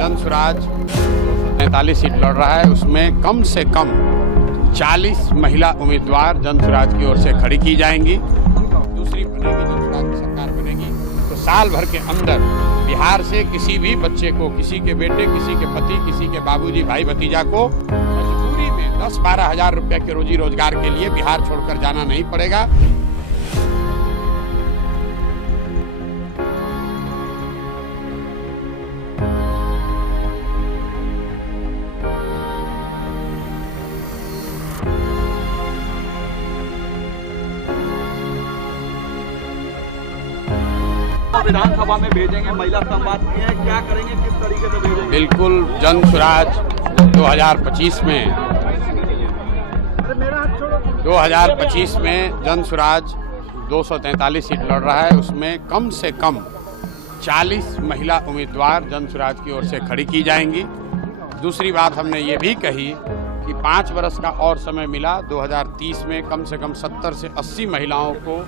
Jan Suraaj 43 seat लड़ रहा है, उसमें कम से कम 40 महिला उम्मीदवार जनसुराज की ओर से खड़ी की जाएंगी। दूसरी बनेगी, जनसुराज की सरकार बनेगी तो साल भर के अंदर बिहार से किसी भी बच्चे को, किसी के बेटे, किसी के पति, किसी के बाबूजी, भाई भतीजा को मजबूरी में 10-12 हजार रुपये के रोजी रोजगार के लिए बिहार छोड़कर जाना नहीं पड़ेगा। विधानसभा में भेजेंगे, महिला संवाद की है, क्या करेंगे, किस तरीके से भेजेंगे? बिल्कुल, जनसुराज 2025 में जनसुराज 243 सीट लड़ रहा है, उसमें कम से कम 40 महिला उम्मीदवार जनसुराज की ओर से खड़ी की जाएंगी। दूसरी बात हमने ये भी कही कि 5 वर्ष का और समय मिला, 2030 में कम से कम 70 से 80 महिलाओं को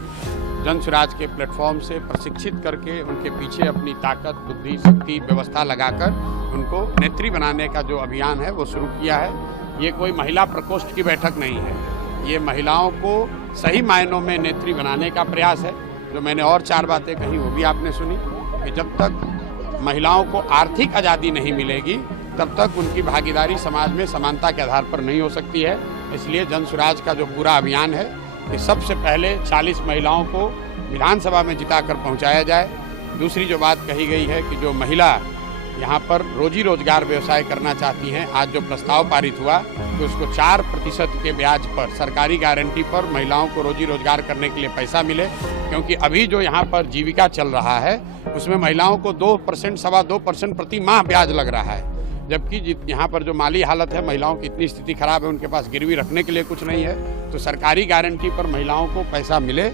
जनसुराज के प्लेटफॉर्म से प्रशिक्षित करके उनके पीछे अपनी ताकत, बुद्धि, शक्ति, व्यवस्था लगाकर उनको नेत्री बनाने का जो अभियान है वो शुरू किया है। ये कोई महिला प्रकोष्ठ की बैठक नहीं है, ये महिलाओं को सही मायनों में नेत्री बनाने का प्रयास है। जो मैंने और 4 बातें कही वो भी आपने सुनी कि जब तक महिलाओं को आर्थिक आज़ादी नहीं मिलेगी तब तक उनकी भागीदारी समाज में समानता के आधार पर नहीं हो सकती है। इसलिए जनसुराज का जो पूरा अभियान है कि सबसे पहले 40 महिलाओं को विधानसभा में जिताकर पहुंचाया जाए। दूसरी जो बात कही गई है कि जो महिला यहां पर रोजी रोजगार व्यवसाय करना चाहती हैं, आज जो प्रस्ताव पारित हुआ कि उसको 4% के ब्याज पर, सरकारी गारंटी पर महिलाओं को रोजी रोजगार करने के लिए पैसा मिले। क्योंकि अभी जो यहाँ पर जीविका चल रहा है उसमें महिलाओं को 2%, 2.25% प्रति माह ब्याज लग रहा है, जबकि यहाँ पर जो माली हालत है, महिलाओं की इतनी स्थिति खराब है, उनके पास गिरवी रखने के लिए कुछ नहीं है। तो सरकारी गारंटी पर महिलाओं को पैसा मिले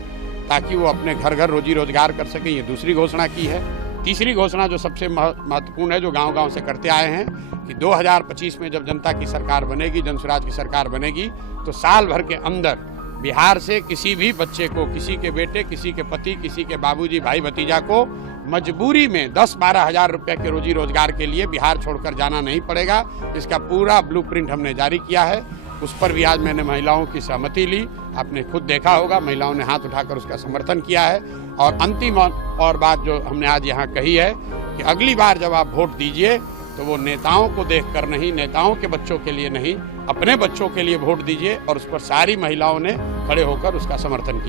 ताकि वो अपने घर घर रोजी रोजगार कर सकें, ये दूसरी घोषणा की है। तीसरी घोषणा जो सबसे महत्वपूर्ण है, जो गांव-गांव से करते आए हैं कि 2025 में जब जनता की सरकार बनेगी, जनसुराज की सरकार बनेगी तो साल भर के अंदर बिहार से किसी भी बच्चे को, किसी के बेटे, किसी के पति, किसी के बाबूजी, भाई भतीजा को मजबूरी में 10-12 हजार रुपये के रोजी रोजगार के लिए बिहार छोड़कर जाना नहीं पड़ेगा। इसका पूरा ब्लूप्रिंट हमने जारी किया है, उस पर भी आज मैंने महिलाओं की सहमति ली। आपने खुद देखा होगा, महिलाओं ने हाथ उठाकर उसका समर्थन किया है। और अंतिम और बात जो हमने आज यहाँ कही है कि अगली बार जब आप वोट दीजिए तो वो नेताओं को देखकर नहीं, नेताओं के बच्चों के लिए नहीं, अपने बच्चों के लिए वोट दीजिए। और उस पर सारी महिलाओं ने खड़े होकर उसका समर्थन किया।